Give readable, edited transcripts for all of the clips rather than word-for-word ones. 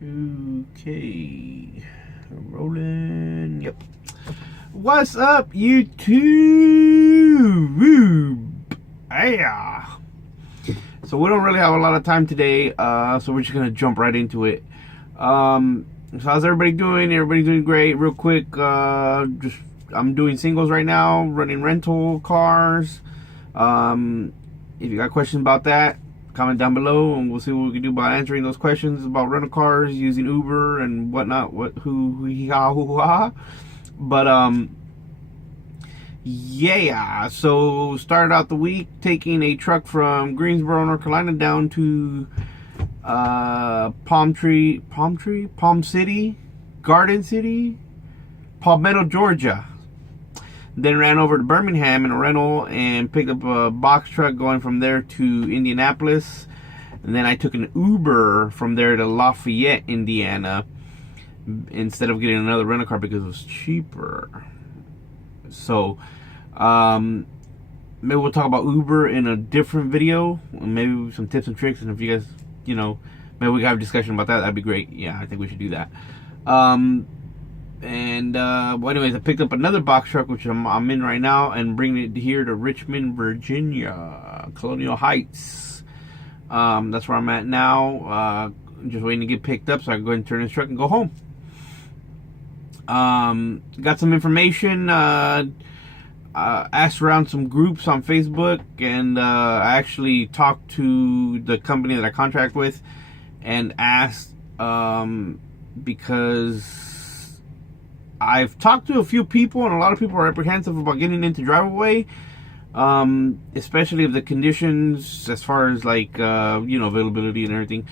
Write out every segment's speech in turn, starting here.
Okay, rolling. Yep. What's up, YouTube? Yeah. So we don't really have a lot of time today, so we're just gonna jump right into it. So how's everybody doing? Everybody doing great. Real quick, I'm doing singles right now, running rental cars. If you got questions about that, comment down below, and we'll see what we can do about answering those questions about rental cars using Uber and whatnot. But yeah. So started out the week taking a truck from Greensboro, North Carolina, down to Palm City, Garden City, Palmetto, Georgia. Then ran over to Birmingham in a rental and picked up a box truck going from there to Indianapolis. And then I took an Uber from there to Lafayette, Indiana, instead of getting another rental car because it was cheaper. So maybe we'll talk about Uber in a different video, maybe some tips and tricks. And if you guys, maybe we can have a discussion about that, that'd be great. Yeah, I think we should do that. Well, anyways, I picked up another box truck, which I'm in right now, and bringing it here to Richmond, Virginia, Colonial Heights. That's where I'm at now. Just waiting to get picked up so I can go ahead and turn this truck and go home. Got some information. Asked around some groups on Facebook, and I actually talked to the company that I contract with and asked because I've talked to a few people, and a lot of people are apprehensive about getting into drive-away, especially if the conditions, as far as like availability and everything,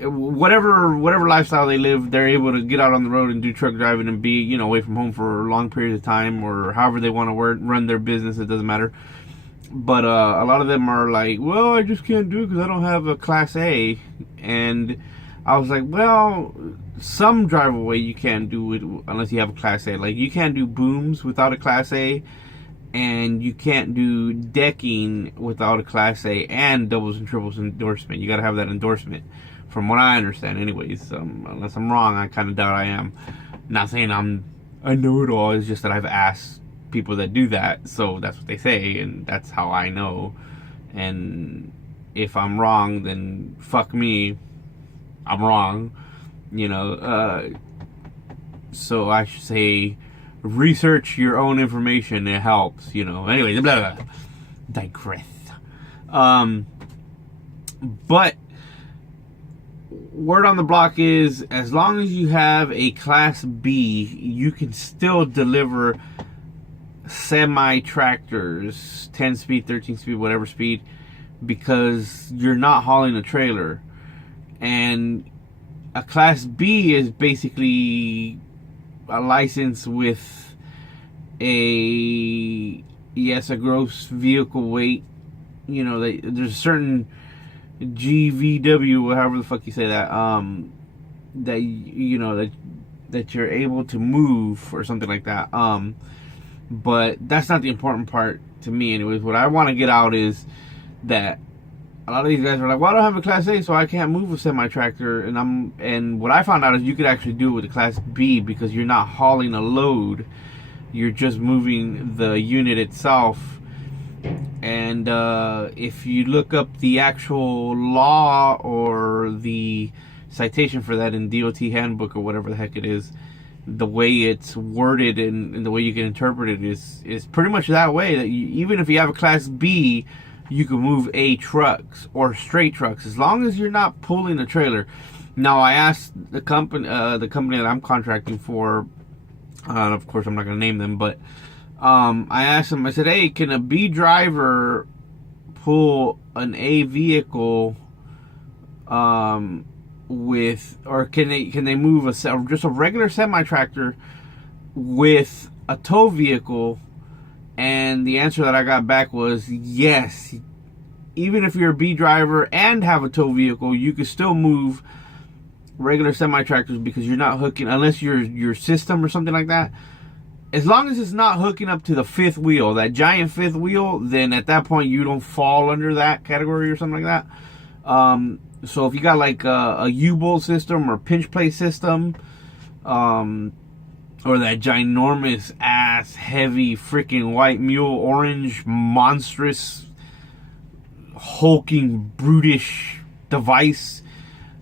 whatever lifestyle they live, they're able to get out on the road and do truck driving and be away from home for long periods of time, or however they want to run their business. It doesn't matter. But a lot of them are like, well, I just can't do it because I don't have a Class A. And I was like, well, some drive away you can't do it unless you have a Class A. Like, you can't do booms without a Class A, and you can't do decking without a Class A and doubles and triples endorsement. You got to have that endorsement, from what I understand anyways. Unless I'm wrong, I kind of doubt I am. Not saying I know it all. It's just that I've asked people that do that, so that's what they say, and that's how I know. And if I'm wrong, then fuck me, I'm wrong. So I should say research your own information. It helps, Anyways, blah, blah, blah. Digress. But word on the block is, as long as you have a Class B, you can still deliver semi-tractors, 10 speed, 13 speed, whatever speed, because you're not hauling a trailer. And a Class B is basically a license with a gross vehicle weight. There's a certain GVW, however the fuck you say that, that you're able to move or something like that. But that's not the important part to me, anyways. What I want to get out is that a lot of these guys are like, well, I don't have a Class A, so I can't move a semi-tractor. And what I found out is you could actually do it with a Class B, because you're not hauling a load. You're just moving the unit itself. And if you look up the actual law or the citation for that in DOT handbook or whatever the heck it is, the way it's worded and the way you can interpret it is pretty much that way. That even if you have a Class B, you can move A trucks or straight trucks, as long as you're not pulling a trailer. Now, I asked the company that I'm contracting for, of course I'm not going to name them, but I asked them, I said, hey, can a B driver pull an A vehicle or can they move just a regular semi-tractor with a tow vehicle? And the answer that I got back was yes. Even if you're a B driver and have a tow vehicle, you can still move regular semi-tractors, because you're not hooking, unless your system or something like that. As long as it's not hooking up to the fifth wheel, that giant fifth wheel, then at that point you don't fall under that category or something like that. So if you got like a U-bolt system or pinch plate system, or that ginormous ass heavy freaking white mule orange monstrous hulking brutish device,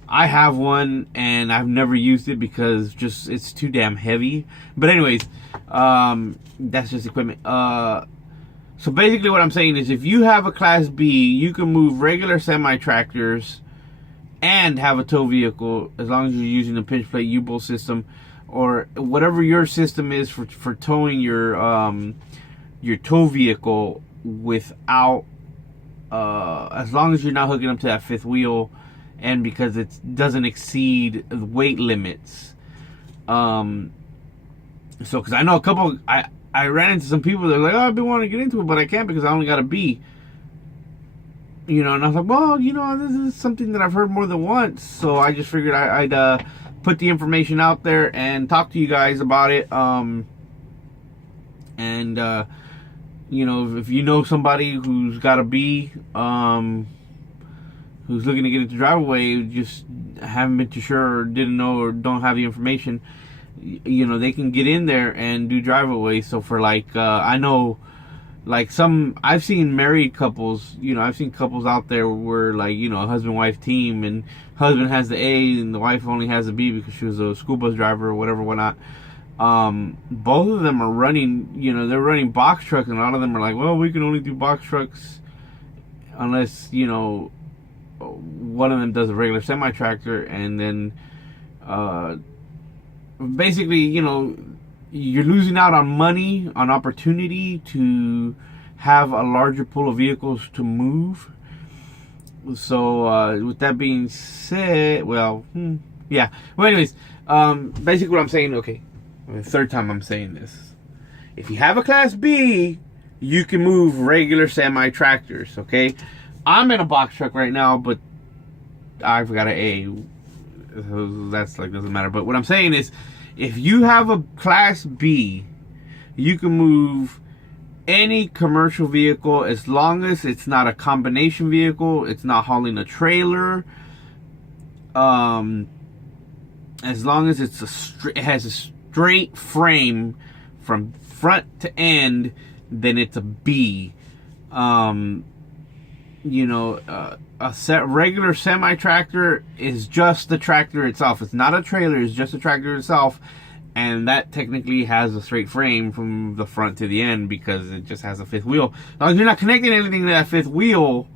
I have one and I've never used it because just it's too damn heavy. But anyways, that's just equipment. So basically what I'm saying is if you have a Class B, you can move regular semi-tractors and have a tow vehicle as long as you're using the pinch plate U-bolt system or whatever your system is for towing your tow vehicle without as long as you're not hooking up to that fifth wheel and because it doesn't exceed the weight limits. So because I know a couple, I ran into some people that are like, oh, I've been wanting to get into it, but I can't because I only got a B. You know, and I was like, well, you know, this is something that I've heard more than once. So I just figured I'd put the information out there and talk to you guys about it. You know, if you know somebody who's got a B, who's looking to get into driveway, just haven't been too sure or didn't know or don't have the information, you know, they can get in there and do driveway. So for like, I know, like I've seen married couples, you know, I've seen couples out there where like, you know, a husband-wife team and husband has the A and the wife only has the B because she was a school bus driver or whatever, whatnot. Both of them are running, you know, they're running box trucks and a lot of them are like, well, we can only do box trucks unless, you know, one of them does a regular semi-tractor and then, basically, you know, you're losing out on money, on opportunity to have a larger pool of vehicles to move. So, with that being said, well, yeah. Well, anyways, basically what I'm saying, okay, the third time I'm saying this. If you have a Class B, you can move regular semi-tractors, okay? I'm in a box truck right now, but I've got an A. So that's like, doesn't matter. But what I'm saying is, if you have a Class B, you can move any commercial vehicle as long as it's not a combination vehicle, it's not hauling a trailer, as long as it has a straight frame from front to end, then it's a B. You know, regular semi-tractor is just the tractor itself. It's not a trailer, it's just a tractor itself. And that technically has a straight frame from the front to the end because it just has a fifth wheel. As long as you're not connecting anything to that fifth wheel,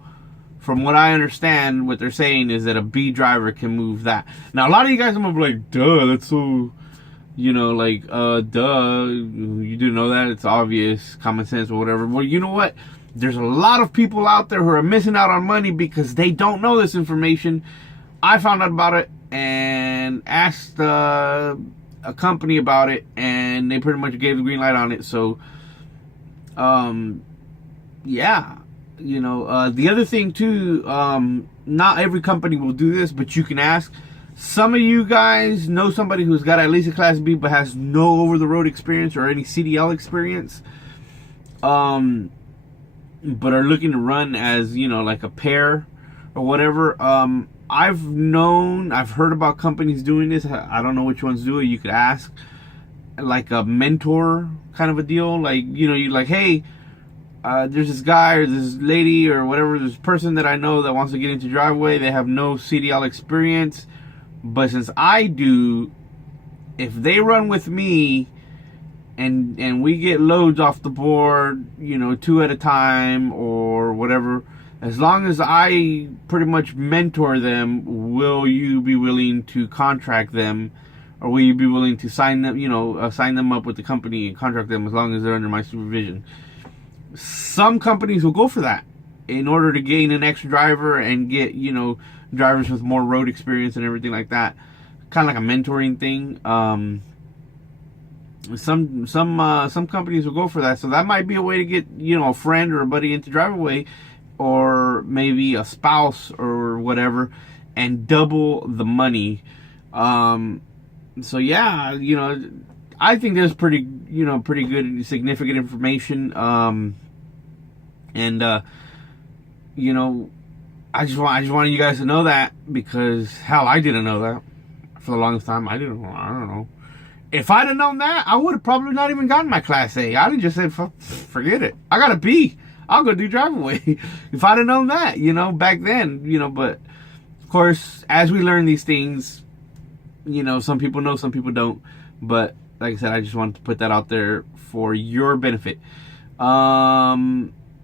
from what I understand, what they're saying is that a B driver can move that. Now, a lot of you guys are going to be like, duh, that's so, you know, like, duh, you didn't know that, it's obvious, common sense or whatever. Well, you know what? There's a lot of people out there who are missing out on money because they don't know this information. I found out about it and asked a company about it, and they pretty much gave the green light on it. So, yeah, you know, the other thing too, not every company will do this, but you can ask. Some of you guys know somebody who's got at least a Class B but has no over-the-road experience or any CDL experience, but are looking to run as, you know, like a pair or whatever. I've heard about companies doing this. I don't know which ones do it. You could ask, like a mentor kind of a deal. Like, you know, you're like, hey, there's this guy or this lady or whatever, this person that I know that wants to get into driveway. They have no CDL experience, but since I do, if they run with me and we get loads off the board, you know, 2 at a time or whatever, as long as I pretty much mentor them, will you be willing to contract them, or will you be willing to sign them, you know, sign them up with the company and contract them as long as they're under my supervision? Some companies will go for that in order to gain an extra driver and get, you know, drivers with more road experience and everything like that. Kind of like a mentoring thing. Some companies will go for that. So that might be a way to get, you know, a friend or a buddy into driveway, or maybe a spouse or whatever, and double the money. So yeah, you know, I think there's pretty good, significant information. You know, I just wanted you guys to know that, because hell, I didn't know that for the longest time. I don't know. If I'd have known that, I would have probably not even gotten my Class A. I'd have just said, forget it. I got a B. I'll go do driveway. If I'd have known that, back then, but of course, as we learn these things, some people know, some people don't. But like I said, I just wanted to put that out there for your benefit.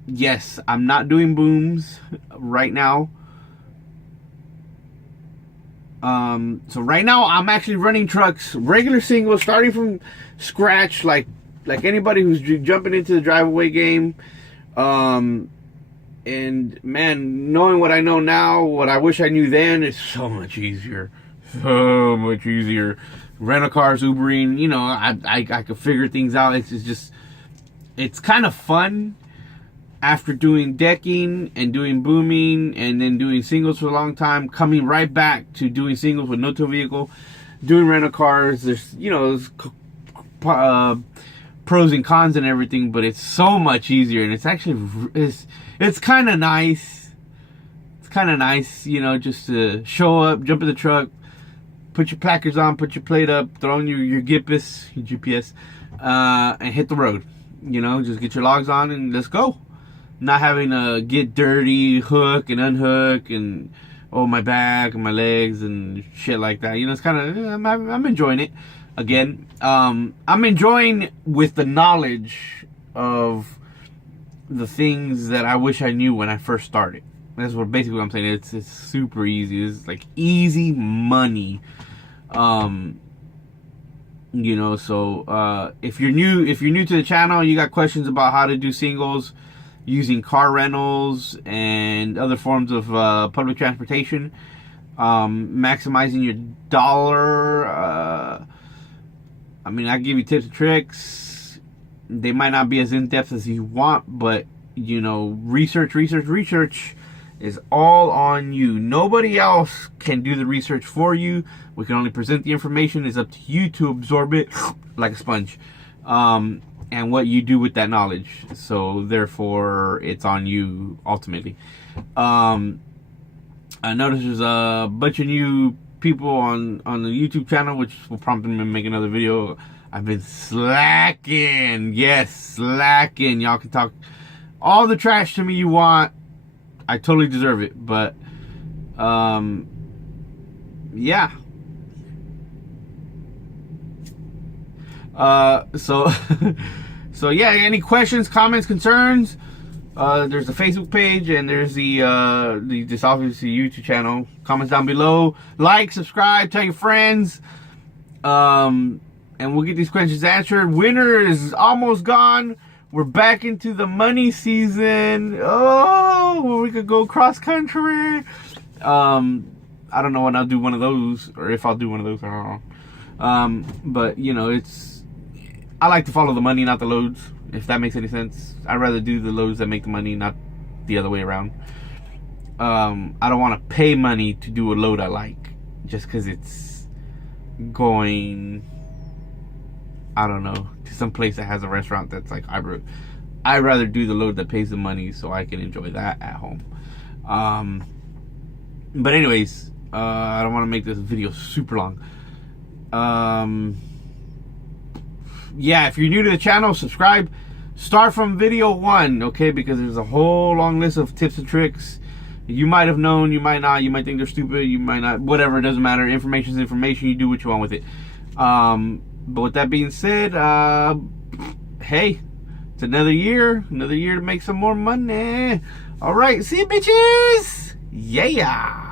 Yes, I'm not doing booms right now. So right now I'm actually running trucks, regular singles, starting from scratch, like anybody who's jumping into the drive-away game. And man, knowing what I know now, what I wish I knew then, is so much easier. So much easier. Rental cars, Ubering, I could figure things out. It's kind of fun after doing decking and doing booming and then doing singles for a long time, coming right back to doing singles with no tow vehicle, doing rental cars. There's pros and cons and everything, but it's so much easier, and it's kind of nice. It's kind of nice, just to show up, jump in the truck, put your placards on, put your plate up, throw in your GPS, and hit the road. Just get your logs on and let's go. Not having to get dirty, hook and unhook, and my back and my legs and shit like that. It's kind of, I'm enjoying it. Again, I'm enjoying with the knowledge of the things that I wish I knew when I first started. That's basically what I'm saying. It's super easy. It's like easy money. So if you're new to the channel, you got questions about how to do singles using car rentals and other forms of public transportation, maximizing your dollar. I give you tips and tricks. They might not be as in-depth as you want, but research is all on you. Nobody else can do the research for you. We can only present the information. It's up to you to absorb it like a sponge, and what you do with that knowledge. So therefore, it's on you ultimately. I noticed there's a bunch of new people on the YouTube channel, which will prompt me to make another video. I've been slacking. Yes, slacking. Y'all can talk all the trash to me you want. I totally deserve it. But yeah. So yeah, any questions, comments, concerns? There's the Facebook page, and there's this obviously YouTube channel. Comments down below. Like, subscribe, tell your friends. And we'll get these questions answered. Winter is almost gone. We're back into the money season. Oh, where we could go cross country. I don't know when I'll do one of those, or if I'll do one of those. I don't know. But I like to follow the money, not the loads, if that makes any sense. I'd rather do the loads that make the money, not the other way around. I don't want to pay money to do a load I like, just because it's going, I don't know, to some place that has a restaurant that's like hybrid. I'd rather do the load that pays the money so I can enjoy that at home. But anyways, I don't want to make this video super long. Yeah, if you're new to the channel, subscribe. Start from video 1, okay? Because there's a whole long list of tips and tricks. You might have known, you might not. You might think they're stupid, you might not. Whatever, it doesn't matter. Information is information. You do what you want with it. But with that being said, hey, it's another year to make some more money. All right, see you, bitches. Yeah.